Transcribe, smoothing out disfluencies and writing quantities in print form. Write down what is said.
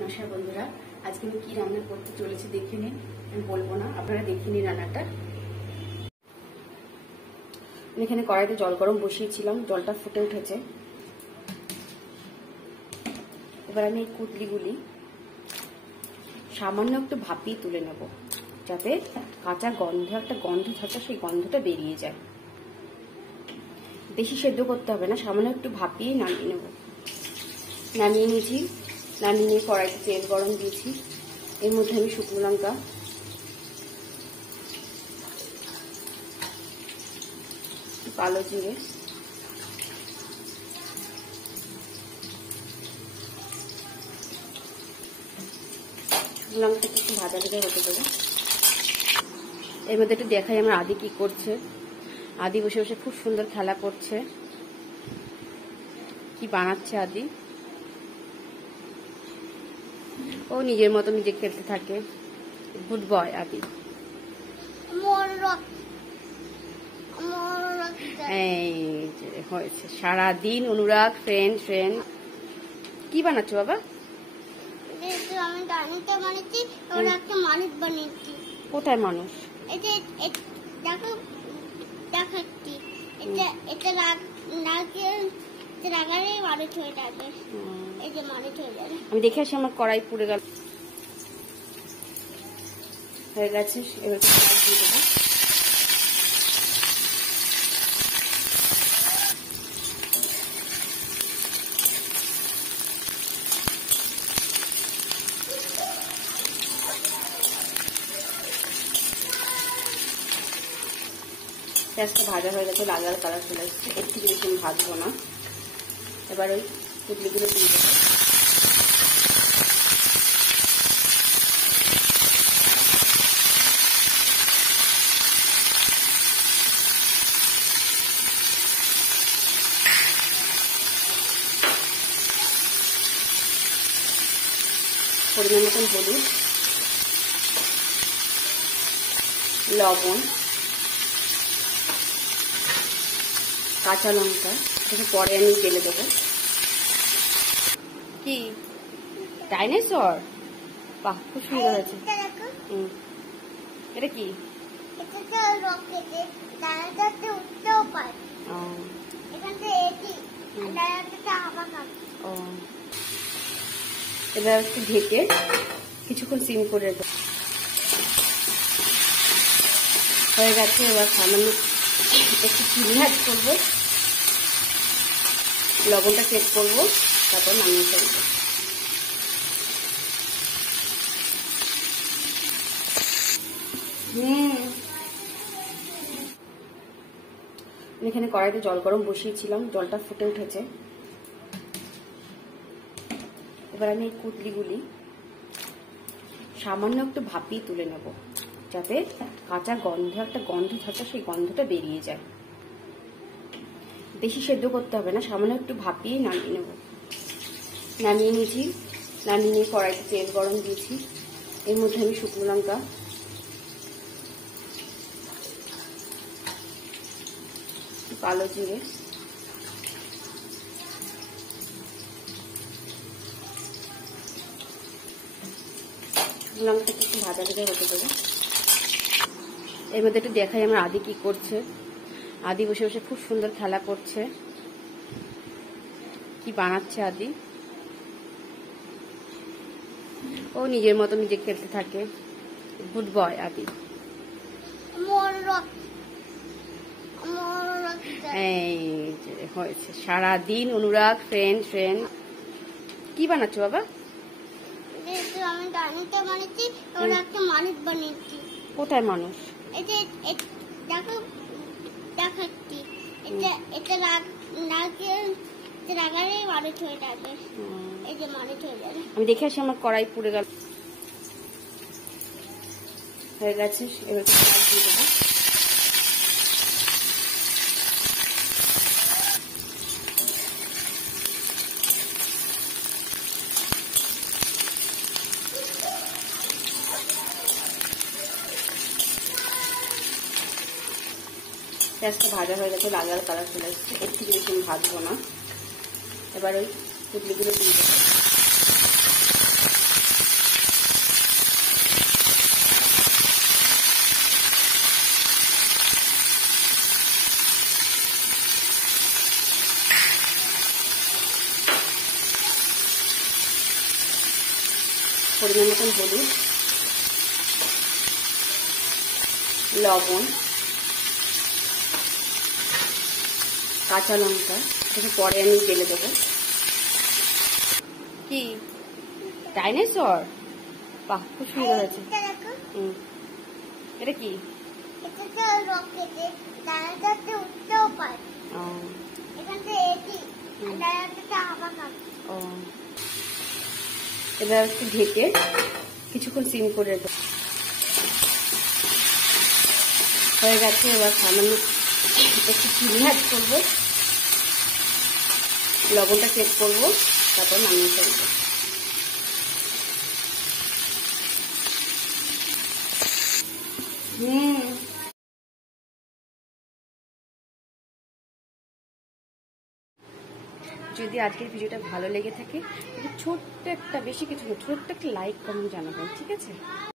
নমস্কার বন্ধুরা, আজকে আমি কি রান্না করতে চলেছি দেখে নিন। আমি বলবো না, আপনারা দেখে নিন রান্নাটা। আমি এখানে কড়াইতে জল গরম বসিয়েছিলাম, জলটা ফুটে উঠেছে। এবার আমি এই কুটলিগুলি সামান্য একটু ভাপিয়ে তুলে নেব, যাতে কাঁচা একটা গন্ধ থাকে, সেই গন্ধটা বেরিয়ে যায়। বেশি সেদ্ধ করতে হবে না, সামান্য একটু ভাপিয়ে নামিয়ে নেব। নামিয়ে নিয়েছি, নামিয়ে নিয়ে কড়াইতে তেল গরম দিয়েছি। এর মধ্যে আমি শুকনো লঙ্কা, কালো জিরে, লঙ্কাটা একটু ভাজা ভাজা হতে দেবো। এর মধ্যে একটু দেখাই আমার আদি কি করছে। আদি বসে বসে খুব সুন্দর খেলা করছে। কি বানাচ্ছে আদি? ও নিজের মতো নিজে খেলতে থাকে। গুড বয় আদি। এই হয়েছে, সারাদিন অনুরাগ ফ্রেন্ড ফ্রেন্ড। কি বানাচ্ছো বাবা? আমি ডাইনিটা বানিয়েছি, ওর একটা মানুষ বানিয়েছি। কোথায় মানুষ? এই যে দেখো, দেখাচ্ছি। এটা রাগারে মানুষ হয়ে যাবে। এই যে মানুষ হয়ে যাবে। আমি দেখে আসি, আমার কড়াই পুড়ে গেল। হয়ে গেছে, এবার পেঁয়াজ দিয়ে দেবো। পেঁয়াজটা ভাজা হয়ে গেছে, লাল লাল কালার চলে এসেছে। এর থেকে বেশি আমি ভাজবো না। এবার ওই কুটলিগুলো দিয়ে দেবো। পরিমাণ মতন হলুদ, লবণ, কাঁচা লঙ্কা, এটা পরে আমি তেলে দেবো। কি ডাইনোসর? বাহ, খুব সুন্দর হয়েছে। এটা কি? এবার একটু ঢেকে কিছুক্ষণ সিম করে দেবো। হয়ে গেছে। এবার সামান্য একটু চিনি অ্যাড করবো, লবণটা চেক করবো, তারপর নামিয়ে ফেলবো। এখানে কড়াইতে জল গরম বসিয়েছিলাম, জলটা ফুটে উঠেছে। এবার আমি এই কুটলিগুলি সামান্য একটু ভাপিয়ে তুলে নেব, যাতে কাঁচা একটা গন্ধ থাকে, সেই গন্ধটা বেরিয়ে যায়। বেশি সেদ্ধ করতে হবে না, সামান্য একটু ভাপিয়ে নামিয়ে নেব। নামিয়ে নিয়েছি, নামিয়ে নিয়ে কড়াইতে তেল গরম দিয়েছি। এর মধ্যে আমি শুকনো লঙ্কা, কালো জিরে, লঙ্কাটা একটু ভাজা ভাজা হতে দেবো। এর মধ্যে একটু দেখাই আমার আদি কি করছে। আদি বসে বসে খুব সুন্দর খেলা করছে। কি বানাচ্ছে আদি? ও নিজের মতো নিজে খেলতে থাকে। গুড বয় আদি। এই হয়েছে, সারাদিন অনুরাগ ফ্রেন্ড ফ্রেন্ড। কি বানাচ্ছো বাবা? আমি ডাইনিটা বানিয়েছি, ওর একটা মানুষ বানিয়েছি। কোথায় মানুষ? এই যে দেখো, দেখাচ্ছি। এটা রাগারে মানুষ হয়ে যাবে। এই যে মানুষ হয়ে যাবে। আমি দেখে আসি, আমার কড়াই পুড়ে গেল। হয়ে গেছে, এবার পেঁয়াজ দিয়ে দেবো। পেঁয়াজটা ভাজা হয়ে গেছে, লাল লাল কালার চলে এসেছে। এর থেকে বেশি আমি ভাজবো না। এবার ওই কুটলিগুলো দিয়ে দেবো। পরিমাণ মতন হলুদ, লবণ, কাঁচা লঙ্কা, এটাকে পরে আমি ঢেলে দেবো। কি ডাইনোসর? বাহ, খুব সুন্দর আছে। এটা দেখো, এটা কি? এটা তো রকেটে ডানাটাতে উঠতেও পারে। এখান থেকে এটি ডানাটাতে হাওয়া খাবে। এবার একটু ঢেকে কিছুক্ষণ সিম করে দেবো। হয়ে গেছে। এবার সামান্য একটু চিনি অ্যাড করবো, লবণটা চেক করবো, তারপর নামিয়ে ফেলবো। যদি আজকের ভিডিওটা ভালো লেগে থাকে, ছোট্ট একটা, বেশি কিছু না, ছোট্ট একটা লাইক কমেন্ট জানাবেন, ঠিক আছে?